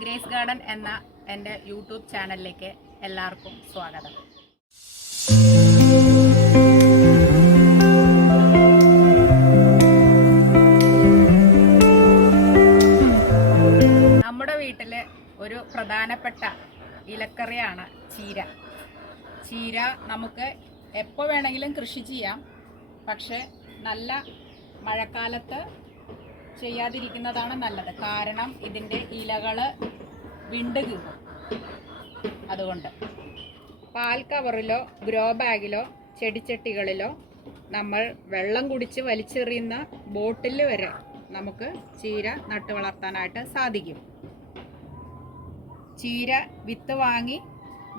Grace garden എന്ന എൻ്റെ YouTube ചാനലിലേക്ക് എല്ലാവർക്കും സ്വാഗതം. നമ്മുടെ വീട്ടിൽ ഒരു പ്രധാനപ്പെട്ട ഇലക്കറിയാണ് ചീര. ചീര നമുക്ക് എപ്പോൾ വേണമെങ്കിലും കൃഷി ചെയ്യാം. പക്ഷേ നല്ല മഴക്കാലത്ത് ചെയ്യാതിരിക്കുന്നതാണ് നല്ലത്. കാരണം ഇതിൻ്റെ ഇലകൾ വിണ്ട് കീറും. അതുകൊണ്ട് പാൽ കവറിലോ ഗ്രോ ബാഗിലോ ചെടിച്ചട്ടികളിലോ നമ്മൾ വെള്ളം കുടിച്ച് വലിച്ചെറിയുന്ന ബോട്ടിൽ വരെ നമുക്ക് ചീര നട്ടു വളർത്താനായിട്ട് സാധിക്കും. ചീര വിത്ത് വാങ്ങി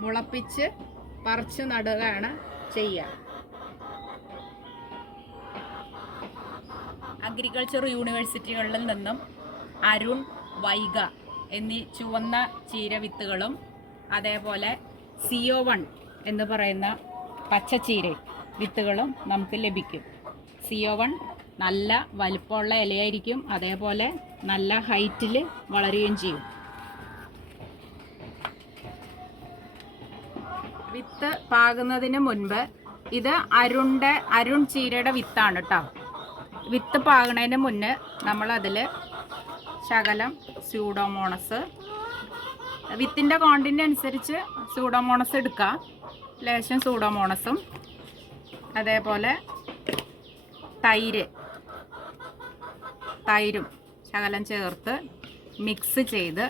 മുളപ്പിച്ച് പറിച്ച് നടുകയാണ് ചെയ്യുക. അഗ്രികൾച്ചർ യൂണിവേഴ്സിറ്റികളിൽ നിന്നും അരുൺ, വൈഗ എന്നീ ചുവന്ന ചീര വിത്തുകളും അതേപോലെ CO1 എന്ന് പറയുന്ന പച്ചച്ചീര വിത്തുകളും നമുക്ക് ലഭിക്കും. CO1 നല്ല വലിപ്പമുള്ള ഇലയായിരിക്കും, അതേപോലെ നല്ല ഹൈറ്റിൽ വളരുകയും ചെയ്യും. വിത്ത് പാകുന്നതിന് മുൻപ് ഇത് അരുൺ ചീരയുടെ വിത്താണ് കേട്ടോ. വിത്ത് പാകണതിന് മുന്നേ നമ്മളതിൽ ശകലം സ്യൂഡോമോണസ്, വിത്തിൻ്റെ ക്വാണ്ടിറ്റി അനുസരിച്ച് സ്യൂഡോമോണസ് എടുക്കാം. ലേശം സ്യൂഡോമോണസും അതേപോലെ തൈരും ശകലം ചേർത്ത് മിക്സ് ചെയ്ത്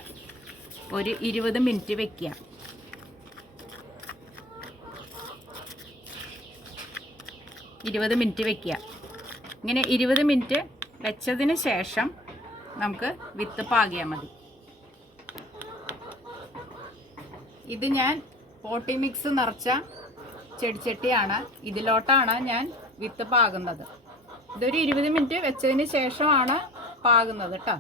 ഒരു 20 മിനിറ്റ് വയ്ക്കുക. 20 മിനിറ്റ് വയ്ക്കുക. ഇങ്ങനെ 20 മിനിറ്റ് വെച്ചതിന് ശേഷം നമുക്ക് വിത്ത് പാകിയാൽ മതി. ഇത് ഞാൻ പോട്ടി മിക്സ് നിറച്ച ചെടിച്ചട്ടിയാണ്. ഇതിലോട്ടാണ് ഞാൻ വിത്ത് പാകുന്നത്. ഇതൊരു 20 മിനിറ്റ് വെച്ചതിന് ശേഷമാണ് പാകുന്നത് കേട്ടോ.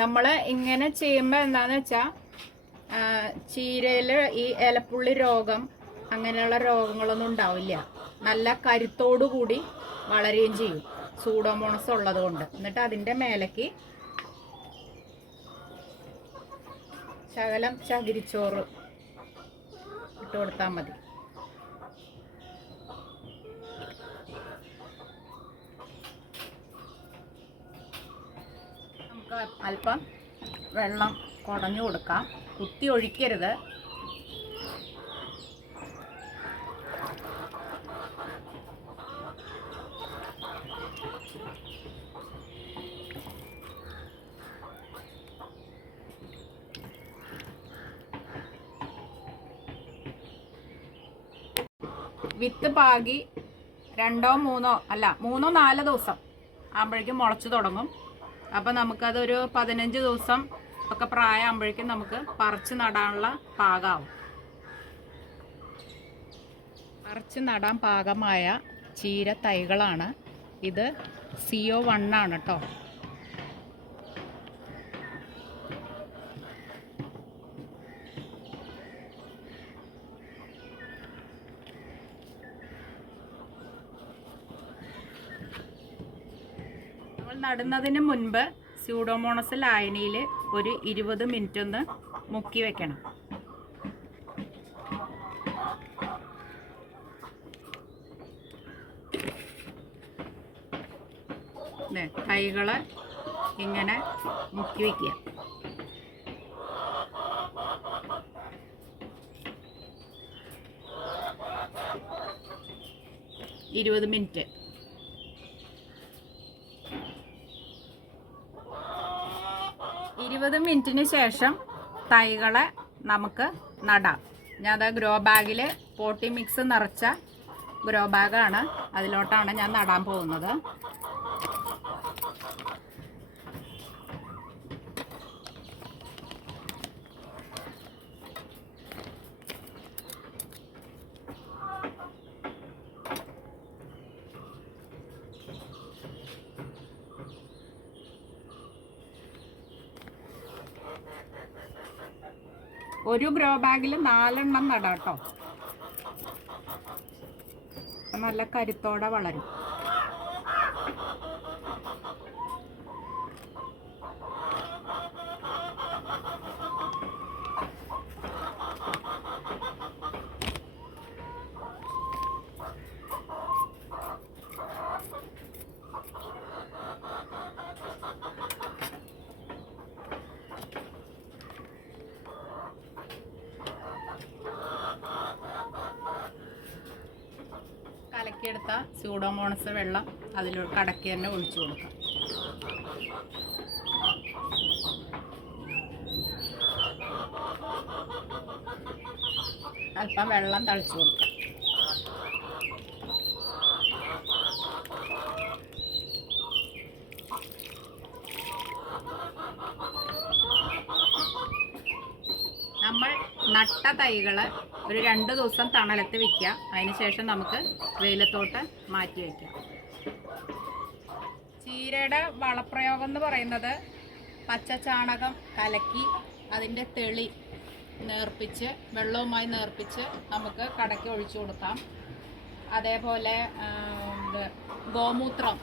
നമ്മൾ ഇങ്ങനെ ചെയ്യുമ്പോൾ എന്താണെന്ന് വെച്ചാൽ ചീരയിൽ ഈ ഇലപ്പുള്ളി രോഗം അങ്ങനെയുള്ള രോഗങ്ങളൊന്നും ഉണ്ടാവില്ല. നല്ല കരുത്തോടു കൂടി വളരുകയും ചെയ്യും, സൂഡോമോണസ് ഉള്ളത് കൊണ്ട്. എന്നിട്ട് അതിൻ്റെ മേലേക്ക് ശകലം ചകിരിച്ചോറ് ഇട്ട് കൊടുത്താൽ മതി. അല്പം വെള്ളം കുടഞ്ഞു കൊടുക്കാം. കുത്തി ഒഴിക്കരുത്. വിത്ത് പാകി 3-4 ദിവസം ആകുമ്പോഴേക്കും മുളച്ചു തുടങ്ങും. അപ്പോൾ നമുക്കതൊരു 15 ദിവസം ഒക്കെ പ്രായമാകുമ്പോഴേക്കും നമുക്ക് പറിച്ച് നടാനുള്ള പാകമാവും. പറിച്ച് നടാൻ പാകമായ ചീര തൈകളാണ് ഇത്. CO1 ആണ് കേട്ടോ. നടുന്നതിന് മുൻപ് സ്യൂഡോമോണസ് ലായനിയിൽ ഒരു 20 മിനിറ്റ് ഒന്ന് മുക്കി വെക്കണം. തൈകള് ഇങ്ങനെ മുക്കി വയ്ക്കുക. ഇരുപത് മിനിറ്റ്. മിനിറ്റിന് ശേഷം തൈകളെ നമുക്ക് നടാം. ഞാൻ ഗ്രോ ബാഗിൽ പോട്ടി മിക്സ് നിറച്ച ഗ്രോ ബാഗാണ്, അതിലോട്ടാണ് ഞാൻ നടാൻ പോകുന്നത്. ഒരു ഗ്രോ ബാഗിൽ 4 എണ്ണം നടാം കേട്ടോ. നല്ല കരുത്തോടെ വളരും. കലക്കിയെടുത്ത സ്യൂഡോമോണസ് വെള്ളം അതിൽ കടക്കി തന്നെ ഒഴിച്ചു കൊടുക്കാം. അല്പം വെള്ളം തളിച്ചു കൊടുക്കാം. നമ്മൾ നട്ട തൈകൾ ഒരു 2 ദിവസം തണലത്ത് വയ്ക്കുക. അതിനുശേഷം നമുക്ക് വെയിലത്തോട്ട് മാറ്റി വയ്ക്കാം. ചീരയുടെ വളപ്രയോഗം എന്ന് പറയുന്നത് പച്ച ചാണകം കലക്കി അതിൻ്റെ തെളി നേർപ്പിച്ച് വെള്ളവുമായി നേർപ്പിച്ച് നമുക്ക് കടയ്ക്ക് ഒഴിച്ചു കൊടുക്കാം. അതേപോലെ ഗോമൂത്രം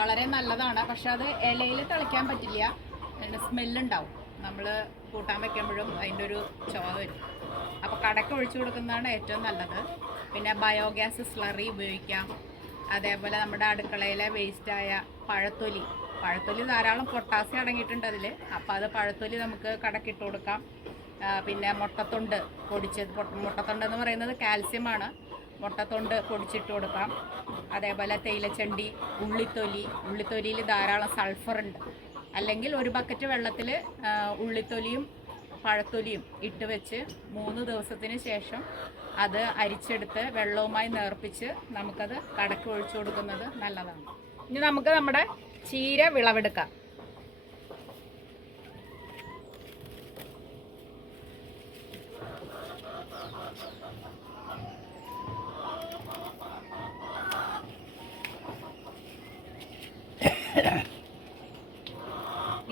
വളരെ നല്ലതാണ്. പക്ഷെ അത് ഇലയിൽ തളിക്കാൻ പറ്റില്ല, അതിൻ്റെ സ്മെല്ലുണ്ടാവും. നമ്മൾ കൂട്ടാൻ വയ്ക്കുമ്പോഴും അതിൻ്റെ ഒരു ചുവ വരും. അപ്പോൾ കടയ്ക്ക് ഒഴിച്ചു കൊടുക്കുന്നതാണ് ഏറ്റവും നല്ലത്. പിന്നെ ബയോഗ്യാസ് സ്ലറി ഉപയോഗിക്കാം. അതേപോലെ നമ്മുടെ അടുക്കളയിലെ വേസ്റ്റായ പഴത്തൊലി ധാരാളം പൊട്ടാസ്യം അടങ്ങിയിട്ടുണ്ട് അതിൽ. അപ്പോൾ അത് പഴത്തൊലി നമുക്ക് കടക്കിട്ട് കൊടുക്കാം. പിന്നെ മുട്ടത്തൊണ്ട് പൊടിച്ചത്, മുട്ടത്തൊണ്ട് എന്ന് പറയുന്നത് കാൽസ്യമാണ്. മുട്ടത്തൊണ്ട് പൊടിച്ചിട്ട് കൊടുക്കാം. അതേപോലെ തേയിലച്ചണ്ടി, ഉള്ളിത്തൊലിയിൽ ധാരാളം സൾഫറുണ്ട്. അല്ലെങ്കിൽ ഒരു ബക്കറ്റ് വെള്ളത്തിൽ ഉള്ളിത്തൊലിയും പഴത്തൊലിയും ഇട്ട് വെച്ച് 3 ദിവസത്തിന് ശേഷം അത് അരിച്ചെടുത്ത് വെള്ളവുമായി നേർപ്പിച്ച് നമുക്കത് കടക്ക് ഒഴിച്ചു കൊടുക്കുന്നത് നല്ലതാണ്. ഇനി നമുക്ക് നമ്മുടെ ചീര വിളവെടുക്കാം.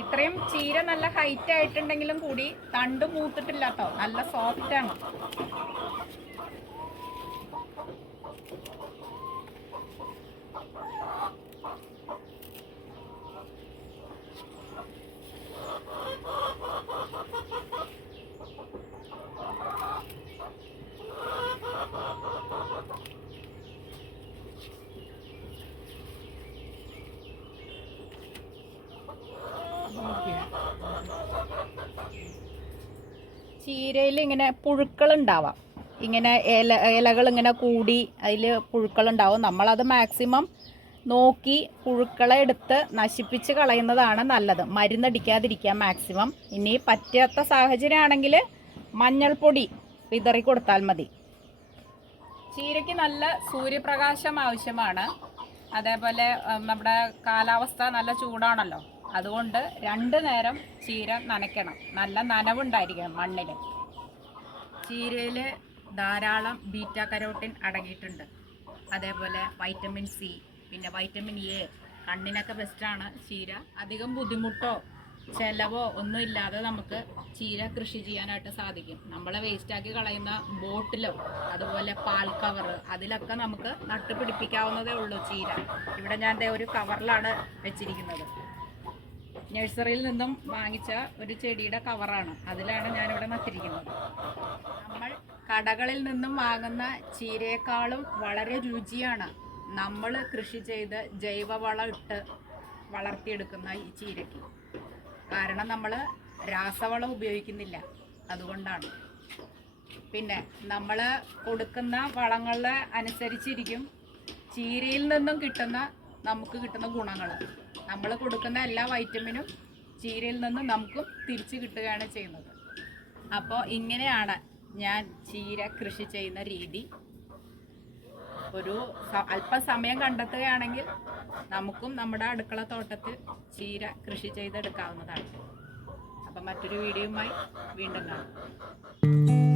ഇത്രയും ചീര നല്ല ഹൈറ്റ് ആയിട്ടുണ്ടെങ്കിലും കൂടി തണ്ട് മൂത്തിട്ടില്ല കേട്ടോ, നല്ല സോഫ്റ്റാണ്. ചീരയിൽ ഇങ്ങനെ പുഴുക്കളുണ്ടാവാം. ഇങ്ങനെ ഇലകൾ ഇങ്ങനെ കൂടി അതിൽ പുഴുക്കളുണ്ടാവും. നമ്മളത് മാക്സിമം നോക്കി പുഴുക്കളെ എടുത്ത് നശിപ്പിച്ച് കളയുന്നതാണ് നല്ലത്, മരുന്നടിക്കാതിരിക്കുക മാക്സിമം. ഇനി പറ്റാത്ത സാഹചര്യമാണെങ്കിൽ മഞ്ഞൾപ്പൊടി വിതറി കൊടുത്താൽ മതി. ചീരയ്ക്ക് നല്ല സൂര്യപ്രകാശം ആവശ്യമാണ്. അതേപോലെ നമ്മുടെ കാലാവസ്ഥ നല്ല ചൂടാണല്ലോ, അതുകൊണ്ട് 2 നേരം ചീര നനയ്ക്കണം. നല്ല നനവുണ്ടായിരിക്കണം മണ്ണിൽ. ചീരയിൽ ധാരാളം ബീറ്റ കരോട്ടിൻ അടങ്ങിയിട്ടുണ്ട്. അതേപോലെ വൈറ്റമിൻ സി, പിന്നെ വൈറ്റമിൻ എ. കണ്ണിനൊക്കെ ബെസ്റ്റാണ് ചീര. അധികം ബുദ്ധിമുട്ടോ ചിലവോ ഒന്നും ഇല്ലാതെ നമുക്ക് ചീര കൃഷി ചെയ്യാനായിട്ട് സാധിക്കും. നമ്മൾ വേസ്റ്റാക്കി കളയുന്ന ബോട്ടിലോ അതുപോലെ പാൽ കവർ അതിലൊക്കെ നമുക്ക് നട്ടുപിടിപ്പിക്കാവുന്നതേ ഉള്ളൂ ചീര. ഇവിടെ ഞാൻ ഒരു കവറിലാണ് വെച്ചിരിക്കുന്നത്. നഴ്സറിയിൽ നിന്നും വാങ്ങിച്ച ഒരു ചെടിയുടെ കവറാണ്, അതിലാണ് ഞാനിവിടെ നട്ടിരിക്കുന്നത്. നമ്മൾ കടകളിൽ നിന്നും വാങ്ങുന്ന ചീരയേക്കാളും വളരെ രുചിയാണ് നമ്മൾ കൃഷി ചെയ്ത് ജൈവവളം ഇട്ട് വളർത്തിയെടുക്കുന്ന ഈ ചീരയ്ക്ക്. കാരണം നമ്മൾ രാസവളം ഉപയോഗിക്കുന്നില്ല, അതുകൊണ്ടാണ്. പിന്നെ നമ്മൾ കൊടുക്കുന്ന വളങ്ങളെ അനുസരിച്ചിരിക്കും ചീരയിൽ നിന്നും നമുക്ക് കിട്ടുന്ന ഗുണങ്ങൾ. നമ്മൾ കൊടുക്കുന്ന എല്ലാ വൈറ്റമിനും ചീരയിൽ നിന്നും നമുക്കും തിരിച്ചു കിട്ടുകയാണ് ചെയ്യുന്നത്. അപ്പോൾ ഇങ്ങനെയാണ് ഞാൻ ചീര കൃഷി ചെയ്യുന്ന രീതി. ഒരു അല്പം സമയം കണ്ടെത്തുകയാണെങ്കിൽ നമുക്കും നമ്മുടെ അടുക്കള തോട്ടത്തിൽ ചീര കൃഷി ചെയ്തെടുക്കാവുന്നതാണ്. അപ്പം മറ്റൊരു വീഡിയോയുമായി വീണ്ടും കാണാം.